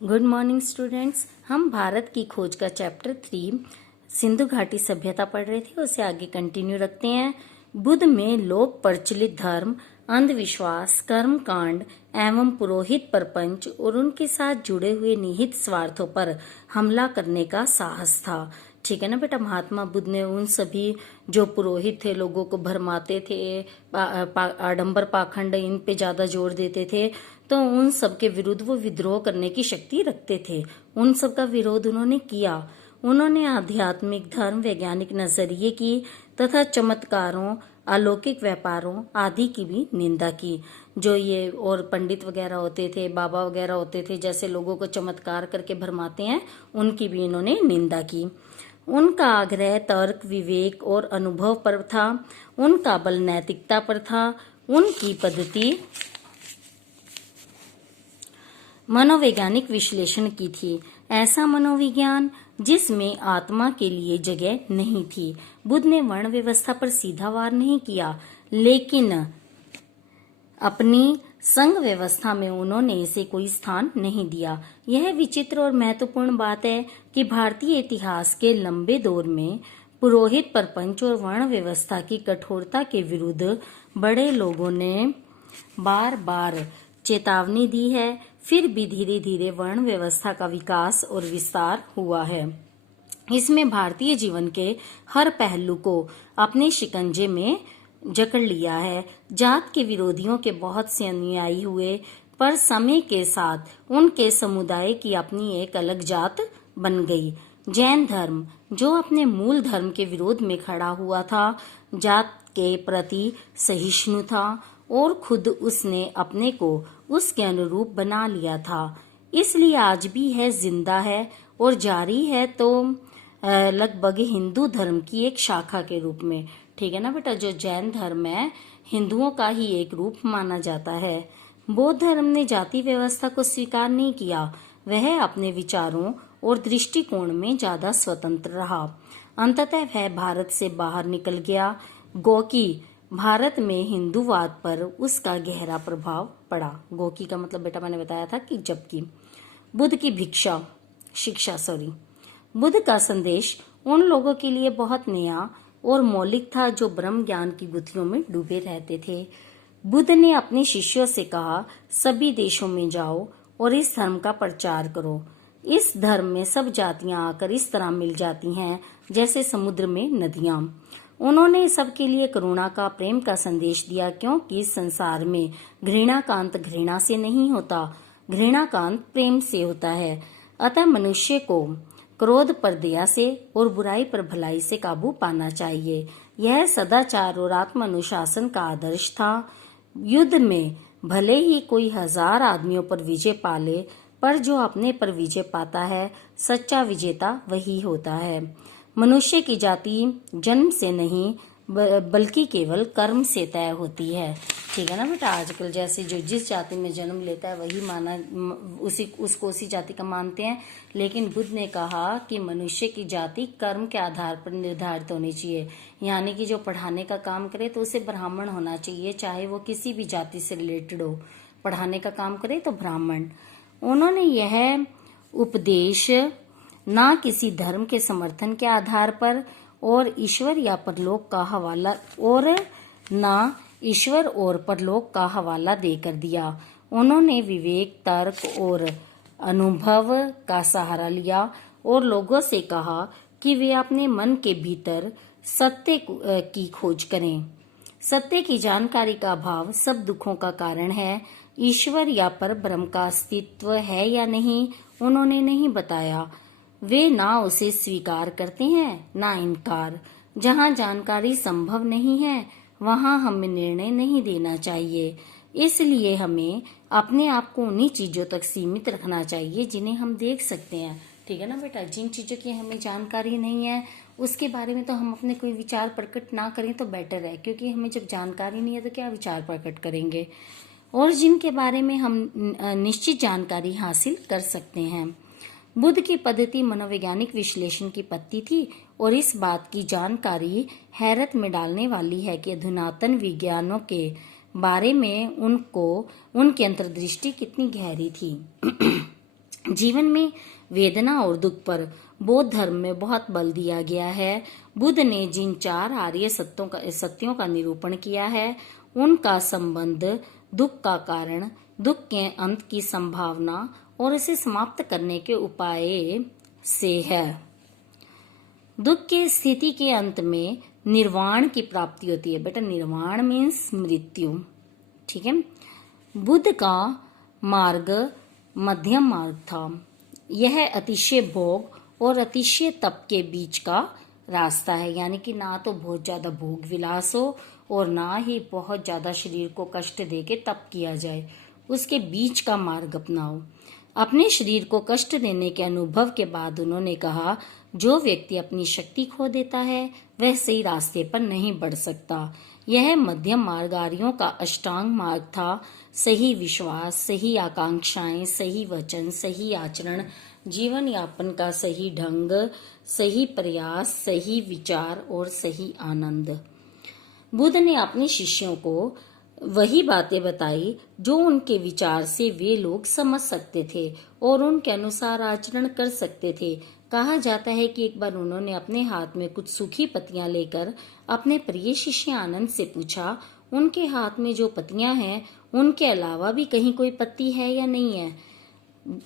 Good morning students. हम भारत की खोज का चैप्टर 3 सिंधु घाटी सभ्यता पढ़ रहे थे, उसे आगे कंटिन्यू रखते हैं। बुद्ध में लोक प्रचलित धर्म, अंधविश्वास, कर्म कांड एवं पुरोहित परपंच और उनके साथ जुड़े हुए निहित स्वार्थों पर हमला करने का साहस था। ठीक है ना बेटा। महात्मा बुद्ध ने उन सभी जो पुरोहित थे, लोगों को भरमाते थे, आडंबर पाखंड इन पे ज्यादा जोर देते थे, तो उन सब के विरुद्ध वो विद्रोह करने की शक्ति रखते थे। उन सब का विरोध उन्होंने किया। उन्होंने आध्यात्मिक, धर्म, वैज्ञानिक नजरिए की तथा चमत्कारों, अलौकिक व्यापारों आदि की भी निंदा की। जो ये और पंडित वगैरह होते थे, बाबा वगैरह होते थे, जैसे लोगों को चमत्कार करके भरमाते हैं, उनकी भी इन्होंने निंदा की। उनका आग्रह तर्क, विवेक और अनुभव पर था। उनका बल नैतिकता पर था। उनकी पद्धति मनोवैज्ञानिक विश्लेषण की थी। ऐसा मनोविज्ञान जिसमें आत्मा के लिए जगह नहीं थी। बुद्ध ने वर्ण व्यवस्था पर सीधा वार नहीं किया, लेकिन अपनी संघ व्यवस्था में उन्होंने इसे कोई स्थान नहीं दिया। यह विचित्र और महत्वपूर्ण बात है कि भारतीय इतिहास के लंबे दौर में पुरोहित परपंच और वर्ण व्यवस्था की कठोरता के विरुद्ध बड़े लोगों ने बार बार चेतावनी दी है, फिर भी धीरे धीरे वर्ण व्यवस्था का विकास और विस्तार हुआ है। इसमें भारतीय जीवन के हर पहलू को अपने शिकंजे में जकड़ लिया है। जात के विरोधियों के बहुत से अनुयायी हुए, पर समय के साथ उनके समुदाय की अपनी एक अलग जात बन गई। जैन धर्म, जो अपने मूल धर्म के विरोध में खड़ा हुआ था, जात के प्रति सहिष्णु था और खुद उसने अपने को उसके अनुरूप बना लिया था। इसलिए आज भी है, जिंदा है और जारी है, तो लगभग हिंदू धर्म की एक शाखा के रूप में। ठीक है ना बेटा। जो जैन धर्म है, हिंदुओं का ही एक रूप माना जाता है। बौद्ध धर्म ने जाति व्यवस्था को स्वीकार नहीं किया। वह अपने विचारों और दृष्टिकोण में ज्यादा स्वतंत्र रहा। अंततः वह भारत से बाहर निकल गया। गोकी भारत में हिंदूवाद पर उसका गहरा प्रभाव पड़ा। गोकी का मतलब बेटा मैंने बताया था कि जबकि बुद्ध की बुद्ध का संदेश उन लोगों के लिए बहुत नया और मौलिक था जो ब्रह्म ज्ञान की गुत्थियों में डूबे रहते थे। बुद्ध ने अपने शिष्यों से कहा, सभी देशों में जाओ और इस धर्म का प्रचार करो। इस धर्म में सब जातियां आकर इस तरह मिल जाती हैं जैसे समुद्र में नदियां। उन्होंने सबके लिए करुणा का, प्रेम का संदेश दिया, क्योंकि इस संसार में घृणा का अंत घृणा से नहीं होता, घृणा का अंत प्रेम से होता है। अतः मनुष्य को क्रोध पर दया से और बुराई पर भलाई से काबू पाना चाहिए। यह सदाचार और आत्म अनुशासन का आदर्श था। युद्ध में भले ही कोई 1000 आदमियों पर विजय पाले, पर जो अपने पर विजय पाता है, सच्चा विजेता वही होता है। मनुष्य की जाति जन्म से नहीं बल्कि केवल कर्म से तय होती है। ठीक है ना बेटा। आजकल जैसे जो जिस जाति में जन्म लेता है वही उसको उसी जाति का मानते हैं, लेकिन बुद्ध ने कहा कि मनुष्य की जाति कर्म के आधार पर निर्धारित होनी चाहिए। यानी कि जो पढ़ाने का काम करे तो उसे ब्राह्मण होना चाहिए, चाहे वो किसी भी जाति से रिलेटेड हो। पढ़ाने का काम करे तो ब्राह्मण। उन्होंने यह उपदेश ना किसी धर्म के समर्थन के आधार पर और ईश्वर या परलोक का हवाला ईश्वर और परलोक का हवाला देकर दिया। उन्होंने विवेक, तर्क और अनुभव का सहारा लिया और लोगों से कहा कि वे अपने मन के भीतर सत्य की खोज करें। सत्य की जानकारी का अभाव सब दुखों का कारण है। ईश्वर या पर ब्रह्म का अस्तित्व है या नहीं, उन्होंने नहीं बताया। वे ना उसे स्वीकार करते हैं ना इनकार। जहाँ जानकारी संभव नहीं है वहाँ हमें निर्णय नहीं देना चाहिए। इसलिए हमें अपने आप को उन्हीं चीजों तक सीमित रखना चाहिए जिन्हें हम देख सकते हैं। ठीक है ना बेटा। जिन चीजों की हमें जानकारी नहीं है उसके बारे में तो हम अपने कोई विचार प्रकट ना करें तो बेटर है, क्योंकि हमें जब जानकारी नहीं है तो क्या विचार प्रकट करेंगे। और जिनके बारे में हम निश्चित जानकारी हासिल कर सकते हैं। बुद्ध की पद्धति मनोवैज्ञानिक विश्लेषण की पद्धति थी और इस बात की जानकारी हैरत में डालने वाली है कि अधुनातन विज्ञानों के बारे में उनकी अंतर्दृष्टि कितनी गहरी थी। जीवन में वेदना और दुख पर बौद्ध धर्म में बहुत बल दिया गया है। बुद्ध ने जिन 4 आर्य सत्यों का निरूपण किया है, उनका संबंध दुख का कारण, दुख के अंत की संभावना और इसे समाप्त करने के उपाय से है। दुख की स्थिति के अंत में निर्वाण की प्राप्ति होती है। बेटा, निर्वाण मीन्स मृत्यु। ठीक है। बुद्ध का मार्ग मध्यम मार्ग था। यह अतिशय भोग और अतिशय तप के बीच का रास्ता है, यानी कि ना तो बहुत ज्यादा भोग विलास हो और ना ही बहुत ज्यादा शरीर को कष्ट देके तप किया जाए। उसके बीच का मार्ग अपनाओ। अपने शरीर को कष्ट देने के अनुभव के बाद उन्होंने कहा, जो व्यक्ति अपनी शक्ति खो देता है वह सही रास्ते पर नहीं बढ़ सकता। यह मध्यम मार्ग आर्यों का अष्टांग मार्ग था। सही विश्वास, सही आकांक्षाएं, सही वचन, सही आचरण, जीवन यापन का सही ढंग, सही प्रयास, सही विचार और सही आनंद। बुद्ध ने अपने शिष्यों को वही बातें बताई जो उनके विचार से वे लोग समझ सकते थे और उनके अनुसार आचरण कर सकते थे। कहा जाता है कि एक बार उन्होंने अपने हाथ में कुछ सूखी पत्तियां लेकर अपने प्रिय शिष्य आनंद से पूछा, उनके हाथ में जो पत्तियां हैं उनके अलावा भी कहीं कोई पत्ती है या नहीं है?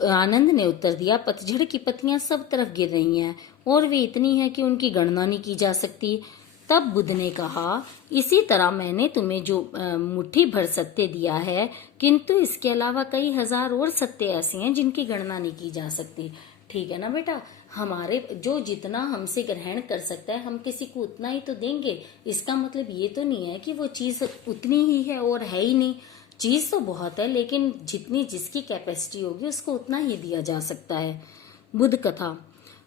आनंद ने उत्तर दिया, पतझड़ की पत्तियां सब तरफ गिर रही हैं और वे इतनी हैं कि उनकी गणना नहीं की जा सकती। तब बुद्ध ने कहा, इसी तरह मैंने तुम्हें जो मुट्ठी भर सत्य दिया है, किंतु इसके अलावा कई हजार और सत्य ऐसे हैं जिनकी गणना नहीं की जा सकती। ठीक है ना बेटा, हमारे जो जितना हमसे ग्रहण कर सकता है हम किसी को उतना ही तो देंगे। इसका मतलब ये तो नहीं है कि वो चीज उतनी ही है और है ही नहीं। चीज तो बहुत है, लेकिन जितनी जिसकी कैपेसिटी होगी उसको उतना ही दिया जा सकता है। बुद्ध कथा।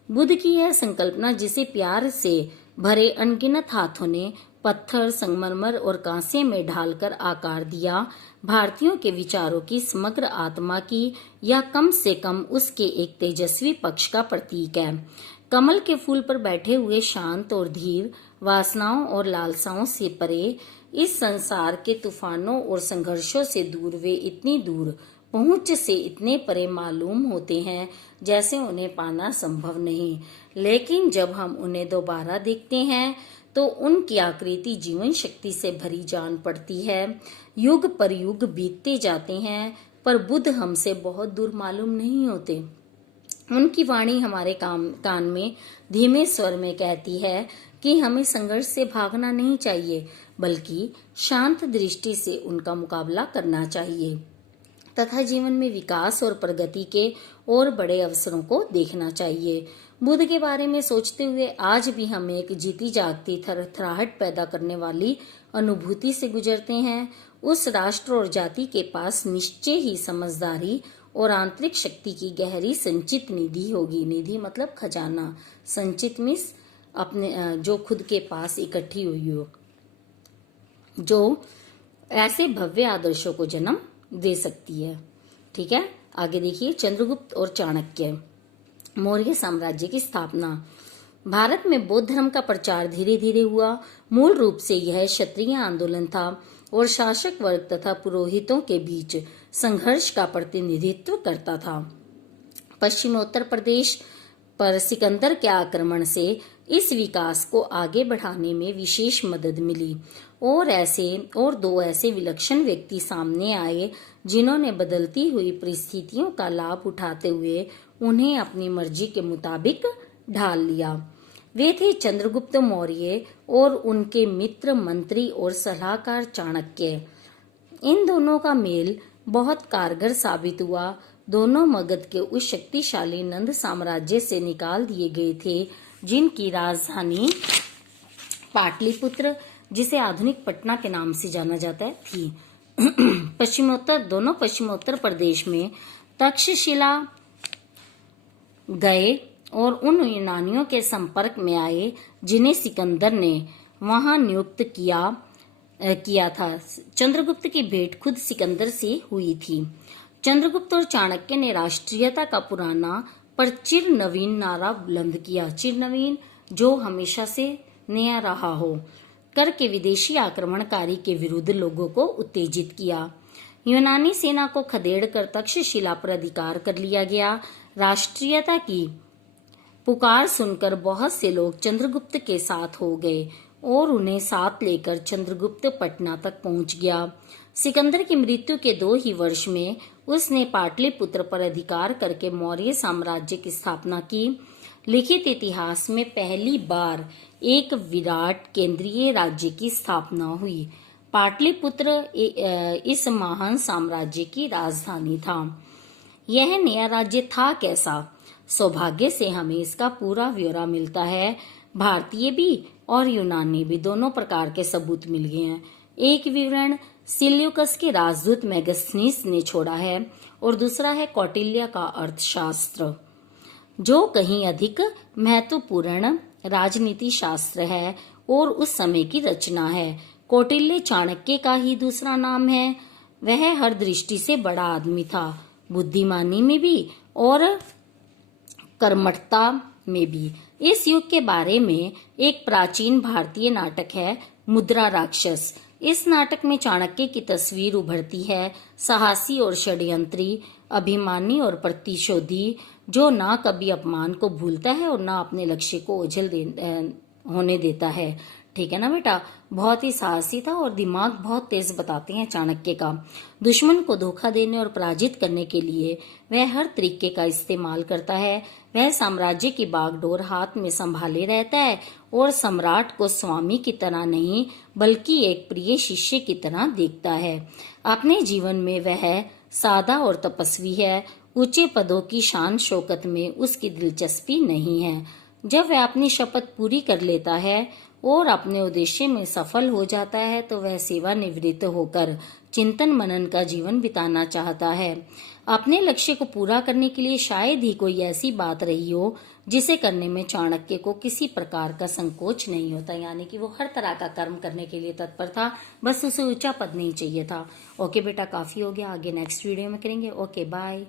बुद्ध की यह संकल्पना, जिसे प्यार से भरे अनगिनत हाथों ने पत्थर, संगमरमर और कांसे में ढालकर आकार दिया, भारतीयों के विचारों की समग्र आत्मा की या कम से कम उसके एक तेजस्वी पक्ष का प्रतीक है। कमल के फूल पर बैठे हुए शांत और धीर, वासनाओं और लालसाओं से परे, इस संसार के तूफानों और संघर्षों से दूर, वे इतनी दूर पहुंच से इतने परे मालूम होते हैं जैसे उन्हें पाना संभव नहीं। लेकिन जब हम उन्हें दोबारा देखते हैं तो उनकी आकृति जीवन शक्ति से भरी जान पड़ती है। युग पर युग बीतते जाते हैं पर बुद्ध हमसे बहुत दूर मालूम नहीं होते। उनकी वाणी हमारे कान में धीमे स्वर में कहती है कि हमें संघर्ष से भागना नहीं चाहिए, बल्कि शांत दृष्टि से उनका मुकाबला करना चाहिए तथा जीवन में विकास और प्रगति के और बड़े अवसरों को देखना चाहिए। बुद्ध के बारे में सोचते हुए आज भी हम एक जीती जागती थरथराहट पैदा करने वाली अनुभूति से गुजरते हैं। उस राष्ट्र और जाति के पास निश्चय ही समझदारी और आंतरिक शक्ति की गहरी संचित निधि होगी। निधि मतलब खजाना, संचित मीन्स अपने जो खुद के पास इकट्ठी हुई हो, जो ऐसे भव्य आदर्शों को जन्म दे सकती है। ठीक है, आगे देखिए। चंद्रगुप्त और चाणक्य। मौर्य साम्राज्य की स्थापना। भारत में बौद्ध धर्म का प्रचार धीरे धीरे हुआ। मूल रूप से यह क्षत्रिय आंदोलन था और शासक वर्ग तथा पुरोहितों के बीच संघर्ष का प्रतिनिधित्व करता था। पश्चिमोत्तर प्रदेश पर सिकंदर के आक्रमण से इस विकास को आगे बढ़ाने में विशेष मदद मिली और दो ऐसे विलक्षण व्यक्ति सामने आए जिन्होंने बदलती हुई परिस्थितियों का लाभ उठाते हुए उन्हें अपनी मर्जी के मुताबिक ढाल लिया। वे थे चंद्रगुप्त मौर्य और उनके मित्र, मंत्री और सलाहकार चाणक्य। इन दोनों का मेल बहुत कारगर साबित हुआ। दोनों मगध के उस शक्तिशाली नंद साम्राज्य से निकाल दिए गए थे जिनकी राजधानी पाटलिपुत्र, जिसे आधुनिक पटना के नाम से जाना जाता है, थी। पश्चिमोत्तर प्रदेश में तक्षशिला गए और उन यूनानियों के संपर्क में आए जिन्हें सिकंदर ने वहां नियुक्त किया था। चंद्रगुप्त की भेंट खुद सिकंदर से हुई थी। चंद्रगुप्त और चाणक्य ने राष्ट्रीयता का पुराना पर चिर नवीन नारा बुलंद किया। चिर नवीन, जो हमेशा से नया रहा हो, करके विदेशी आक्रमणकारी के विरुद्ध लोगों को उत्तेजित किया। यूनानी सेना को खदेड़कर तक्षशिला पर अधिकार कर लिया गया। राष्ट्रीयता की पुकार सुनकर बहुत से लोग चंद्रगुप्त के साथ हो गए और उन्हें साथ लेकर चंद्रगुप्त पटना तक पहुंच गया। सिकंदर की मृत्यु के 2 ही वर्ष में उसने पाटलिपुत्र पर अधिकार करके मौर्य साम्राज्य की स्थापना की। लिखित इतिहास में पहली बार एक विराट केंद्रीय राज्य की स्थापना हुई। पाटलिपुत्र इस महान साम्राज्य की राजधानी था। यह नया राज्य था कैसा? सौभाग्य से हमें इसका पूरा ब्यौरा मिलता है। भारतीय भी और यूनानी भी दोनों प्रकार के सबूत मिल गए हैं। एक विवरण सिल्यूकस के राजदूत मेगास्थनीस ने छोड़ा है और दूसरा है कौटिल्य का अर्थशास्त्र, जो कहीं अधिक महत्वपूर्ण राजनीति शास्त्र है और उस समय की रचना है। कौटिल्य चाणक्य का ही दूसरा नाम है। वह हर दृष्टि से बड़ा आदमी था, बुद्धिमानी में भी और कर्मठता में भी। इस युग के बारे में एक प्राचीन भारतीय नाटक है मुद्रा राक्षस। इस नाटक में चाणक्य की तस्वीर उभरती है, साहसी और षड्यंत्री, अभिमानी और प्रतिशोधी, जो ना कभी अपमान को भूलता है और ना अपने लक्ष्य को ओझल होने देता है। ठीक है ना बेटा? बहुत ही साहसी था और दिमाग बहुत तेज बताते हैं चाणक्य का। दुश्मन को धोखा देने और पराजित करने के लिए वह हर तरीके का इस्तेमाल करता है। वह साम्राज्य की बागडोर हाथ में संभाले रहता है और सम्राट को स्वामी की तरह नहीं बल्कि एक प्रिय शिष्य की तरह देखता है। अपने जीवन में वह सादा और तपस्वी है। ऊंचे पदों की शान शौकत में उसकी दिलचस्पी नहीं है। जब वह अपनी शपथ पूरी कर लेता है और अपने उद्देश्य में सफल हो जाता है तो वह सेवानिवृत्त होकर चिंतन मनन का जीवन बिताना चाहता है। अपने लक्ष्य को पूरा करने के लिए शायद ही कोई ऐसी बात रही हो जिसे करने में चाणक्य को किसी प्रकार का संकोच नहीं होता, यानी कि वो हर तरह का कर्म करने के लिए तत्पर था, बस उसे ऊंचा पद नहीं चाहिए था। ओके बेटा, काफी हो गया, आगे नेक्स्ट वीडियो में करेंगे। Okay bye.